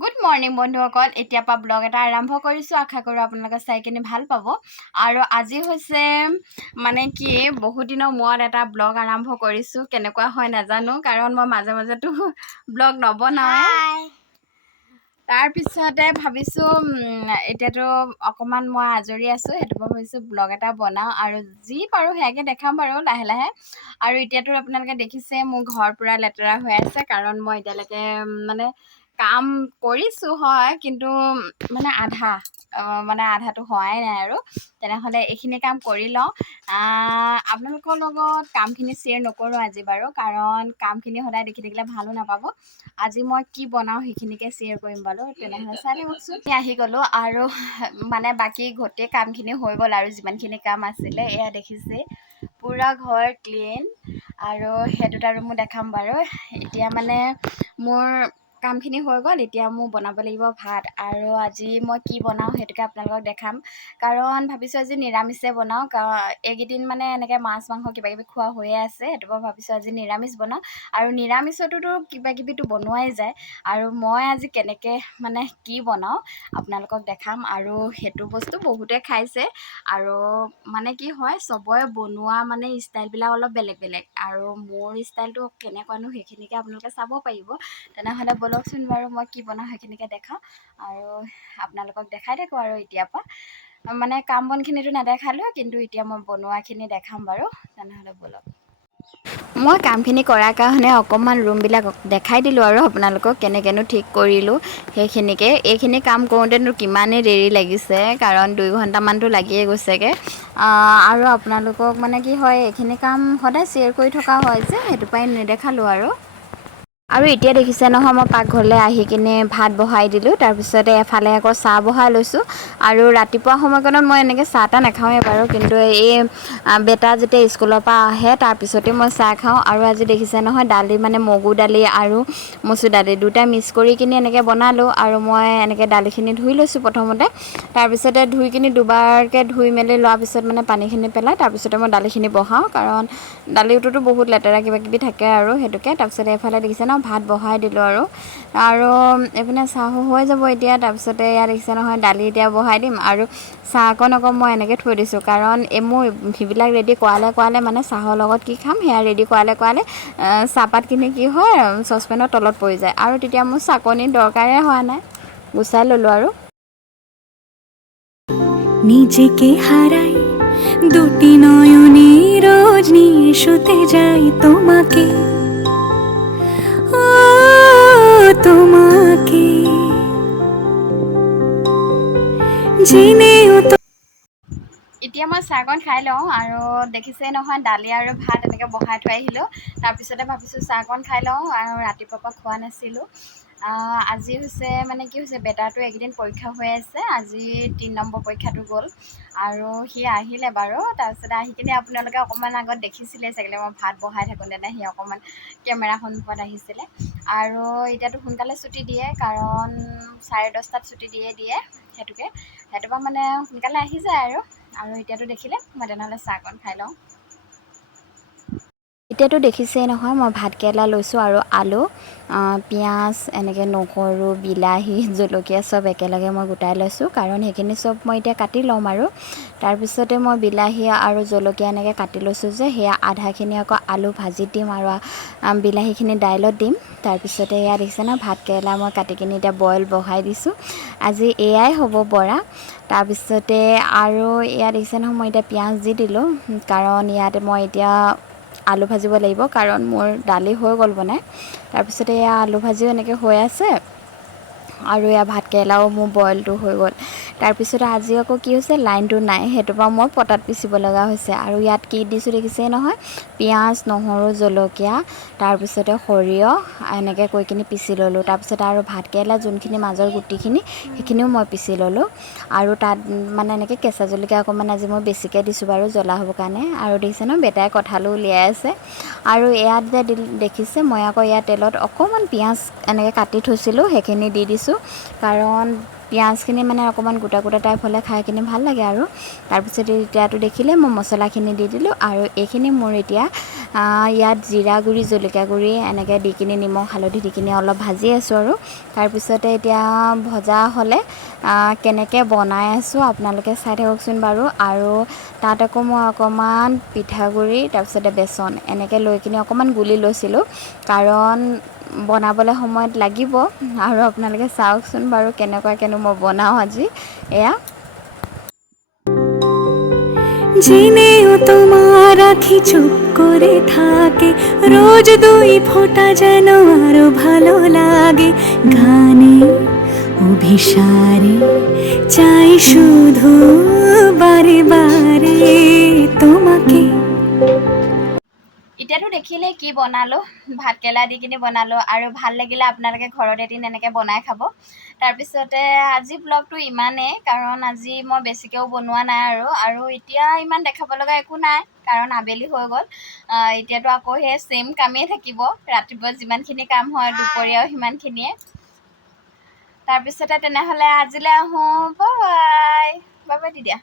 Good morning বন্ধুসকল, এতিয়াৰ পৰা ব্লগ এটা আৰম্ভ কৰিছোঁ। আশা কৰোঁ আপোনালোকে চাই কিনে ভাল পাব। আৰু আজি হৈছে বহুত দিনৰ মূৰত এটা ব্লগ আৰম্ভ কৰিছোঁ। কেনেকুৱা হয় নাজানো, কাৰণ মই মাজে মাজেতো ব্লগ নবনাওঁৱে। তাৰপিছতে ভাবিছোঁ এতিয়াতো অকণমান মই আজৰি আছোঁ, সেইটো পৰা ভাবিছোঁ ব্লগ এটা বনাওঁ আৰু যি পাৰোঁ সেয়াকে দেখাম বাৰু লাহে লাহে। আৰু এতিয়াতো আপোনালোকে দেখিছে মোৰ ঘৰ পূৰা লেতেৰা হৈ আছে, কাৰণ মই এতিয়ালৈকে কাম কৰিছোঁ হয়, কিন্তু আধাটো হোৱাই নাই। আৰু তেনেহ'লে এইখিনি কাম কৰি লওঁ। আপোনালোকৰ লগত কামখিনি শ্বেয়াৰ নকৰোঁ আজি বাৰু, কাৰণ কামখিনি সদায় দেখি থাকিলে ভালো নাপাব। আজি মই কি বনাওঁ সেইখিনিকে শ্বেয়াৰ কৰিম বাৰু। তেনেহ'লে চাই থাককচোন। আহি গ'লোঁ আৰু বাকী গোটেই কামখিনি হৈ গ'ল। আৰু যিমানখিনি কাম আছিলে এয়া দেখিছে, পূৰা ঘৰ ক্লিন। আৰু সেইটোত আৰু মই দেখাম বাৰু। এতিয়া মোৰ কামখিনি হৈ গ'ল। এতিয়া মোৰ বনাব লাগিব ভাত। আৰু আজি মই কি বনাওঁ সেইটোকে আপোনালোকক দেখাম, কাৰণ ভাবিছোঁ আজি নিৰামিষে বনাওঁ। এইকেইদিন এনেকৈ মাছ মাংস কিবাকিবি খোৱা হৈয়ে আছে, সেইটো পৰা ভাবিছোঁ আজি নিৰামিষ বনাওঁ। আৰু নিৰামিষতোতো কিবাকিবিতো বনোৱাই যায়। আৰু মই আজি কেনেকৈ কি বনাওঁ আপোনালোকক দেখাম। আৰু সেইটো বস্তু বহুতে খাইছে। আৰু কি হয়, চবৰে বনোৱা ষ্টাইলবিলাক অলপ বেলেগ বেলেগ। আৰু মোৰ ষ্টাইলটো কেনেকুৱানো সেইখিনিকে আপোনালোকে চাব পাৰিব। তেনেহ'লে ব'লকচোন বাৰু, মই কি বনাওঁ সেইখিনিকে দেখাওঁ আৰু আপোনালোকক দেখাই থাকোঁ। আৰু এতিয়াৰ পৰা কাম বনখিনিতো নেদেখালোঁ, কিন্তু এতিয়া মই বনোৱাখিনি দেখাম বাৰু। তেনেহ'লে ব'লক। মই কামখিনি কৰাৰ কাৰণে অকণমান ৰুমবিলাক দেখাই দিলোঁ আৰু আপোনালোকক কেনেকৈনো ঠিক কৰিলোঁ সেইখিনিকে। এইখিনি কাম কৰোঁতেনো কিমানেই দেৰি লাগিছে, কাৰণ 2 ঘণ্টামানতো লাগিয়ে গৈছেগৈ। আৰু আপোনালোকক কি হয়, এইখিনি কাম সদায় শ্বেয়াৰ কৰি থকা হয় যে, সেইটো পৰাই নেদেখালোঁ আৰু। আৰু এতিয়া দেখিছে নহয়, মই পাকঘৰলৈ আহি কিনে ভাত বহাই দিলোঁ। তাৰপিছতে এফালে আকৌ চাহ বহাই লৈছোঁ। আৰু ৰাতিপুৱা সময়কণত মই এনেকৈ চাহ তাহ নাখাওঁৱেই বাৰু, কিন্তু এই বেটা যেতিয়া স্কুলৰ পৰা আহে তাৰপিছতে মই চাহ খাওঁ। আৰু আজি দেখিছে নহয়, দালি মগু দালি আৰু মচুৰ দালি দুটা মিক্স কৰি কিনি এনেকৈ বনালোঁ। আৰু মই এনেকৈ দালিখিনি ধুই লৈছোঁ প্ৰথমতে। তাৰপিছতে ধুই কিনি দুবাৰকৈ ধুই মেলি লোৱাৰ পিছত পানীখিনি পেলাই তাৰপিছতে মই দালিখিনি বহাওঁ, কাৰণ দালিটোতো বহুত লেতেৰা কিবাকিবি থাকে আৰু সেইটোকে। তাৰপিছতে এইফালে দেখিছে ন, ভাত বহাই দিলোঁ আৰু এইপিনে চাহো হৈ যাব এতিয়া। তাৰপিছতে ইয়াত দেখিছে নহয়, দালি এতিয়া বহাই দিম। আৰু চাহকণ আকৌ মই এনেকৈ থৈ দিছোঁ, কাৰণ মোৰ সেইবিলাক ৰেডি কৰালে চাহৰ লগত কি খাম সেয়া ৰেডি কৰালে চাহপাতখিনি কি হয়, চচপেনৰ তলত পৰি যায়। আৰু তেতিয়া মোৰ চাকনিৰ দৰকাৰে হোৱা নাই, গুচাই ল'লোঁ আৰু। নিজেকে হারাই দুটি নয়নে রোজ নিয়ে শুতে যাই তোমাকে, ও তোমাকে জেনেও তো। এতিয়া মই চাহকণ খাই লওঁ। আৰু দেখিছেই নহয়, দালি আৰু ভাত এনেকৈ বহাই থৈ আহিলোঁ। তাৰপিছতে ভাবিছোঁ চাহকণ খাই লওঁ, আৰু ৰাতিপুৱাৰ পৰা খোৱা নাছিলোঁ। আজি হৈছে কি হৈছে, বেটাৰটো এইকেইদিন পৰীক্ষা হৈ আছে। আজি 3 নম্বৰ পৰীক্ষাটো গ'ল আৰু সি আহিলে বাৰু। তাৰপিছতে আহি কিনে আপোনালোকে অকণমান আগত দেখিছিলে চাগে, মই ভাত বহাই থাকোঁতেনে সি অকণমান কেমেৰা সন্মুখত আহিছিলে। আৰু এতিয়াতো সোনকালে ছুটি দিয়ে, কাৰণ 10:30টাত ছুটি দিয়ে। সেইটো পৰা সোনকালে আহি যায় আৰু এতিয়াতো দেখিলে মই তেনেহ'লে চাহকণ খাই লওঁ। এতিয়াতো দেখিছেই নহয়, মই ভাতকেৰেলা লৈছোঁ আৰু আলু, পিঁয়াজ, এনেকৈ নহৰু, বিলাহী, জলকীয়া চব একেলগে মই গোটাই লৈছোঁ, কাৰণ সেইখিনি চব মই এতিয়া কাটি ল'ম। আৰু তাৰপিছতে মই বিলাহী আৰু জলকীয়া এনেকৈ কাটি লৈছোঁ যে, সেয়া আধাখিনি আকৌ আলু ভাজি দিম আৰু বিলাহীখিনি দাইলত দিম। তাৰপিছতে এয়া দেখিছে ন, ভাতকেৰেলা মই কাটি কিনি এতিয়া বইল বহাই দিছোঁ। আজি এয়াই হ'ব বৰা। তাৰপিছতে আৰু ইয়াত দেখিছে নহয়, মই এতিয়া পিঁয়াজ দি দিলোঁ, কাৰণ ইয়াত মই এতিয়া আলু ভাজিব লাগিব, কাৰণ মোৰ দালি হৈ গ'ল বনাই। তাৰপিছতে এয়া আলু ভাজিও এনেকৈ হৈ আছে, আৰু এয়া ভাতকেৰেলাও মোৰ বইলটো হৈ গ'ল। তাৰপিছতে আজি আকৌ কি হৈছে, লাইনটো নাই, সেইটো পৰা মই পটাত পিচিব লগা হৈছে। আৰু ইয়াত কি দিছোঁ দেখিছেই নহয়, পিঁয়াজ, নহৰু, জলকীয়া, তাৰপিছতে সৰিয়হ এনেকৈ কৈ কিনি পিচি ল'লোঁ। তাৰপিছতে আৰু ভাতকেৰেলা যোনখিনি মাজৰ গুটিখিনি সেইখিনিও মই পিচি ল'লোঁ। আৰু তাত এনেকৈ কেঁচা জলকীয়া অকণমান আজি মই বেছিকৈ দিছোঁ বাৰু, জ্বলা হ'বৰ কাৰণে। আৰু দেখিছে ন, বেটাই কঁঠালো উলিয়াই আছে। আৰু ইয়াত যে দেখিছে, মই আকৌ ইয়াত তেলত অকণমান পিঁয়াজ এনেকৈ কাটি থৈছিলোঁ, সেইখিনি দি দিছোঁ, কাৰণ পিঁয়াজখিনি মানে অকণমান গোটা গোটা টাইপ হ'লে খাই কিনি ভাল লাগে আৰু তাৰপিছত এতিয়াতো দেখিলে মই মছলাখিনি দি দিলোঁ আৰু এইখিনি মোৰ এতিয়া ইয়াত জিৰা গুড়ি জলকীয়া গুড়ি এনেকৈ দি কিনি নিমখ হালধি দি কিনি অলপ ভাজি আছোঁ আৰু তাৰপিছতে এতিয়া ভজা হ'লে কেনেকৈ বনাই আছোঁ আপোনালোকে চাই থাককচোন বাৰু আৰু তাত আকৌ মই অকণমান পিঠাগুড়ি তাৰপিছতে বেচন এনেকৈ লৈ কিনি অকণমান গুলি লৈছিলোঁ কাৰণ বনাবলৈ সময়ত লাগিব আৰু আপোনালোকে চাওকচোন বাৰু কেনেকুৱাকেনো মই বনাওঁ আজি এয়া জেনেও তোমার আখি চুপ করে থাকে রোজ দুই ফোঁটা যেন আরো ভালো লাগে গানে অভিসারে চাই শুধু বারে বারে তোমাকে এতিয়াতো দেখিলে কি বনালোঁ ভাতকেৰেলা দি কিনি বনালোঁ আৰু ভাল লাগিলে আপোনালোকে ঘৰত এদিন এনেকৈ বনাই খাব তাৰপিছতে আজি ব্লগটো ইমানেই কাৰণ আজি মই বেছিকৈও বনোৱা নাই আৰু এতিয়া ইমান দেখাব লগা একো নাই কাৰণ আবেলি হৈ গ'ল এতিয়াতো আকৌ সেই ছেইম কামেই থাকিব ৰাতিপুৱা যিমানখিনি কাম হয় দুপৰীয়াও সিমানখিনিয়ে তাৰপিছতে তেনেহ'লে আজিলৈ আহোঁ bye bye bye by the দিয়া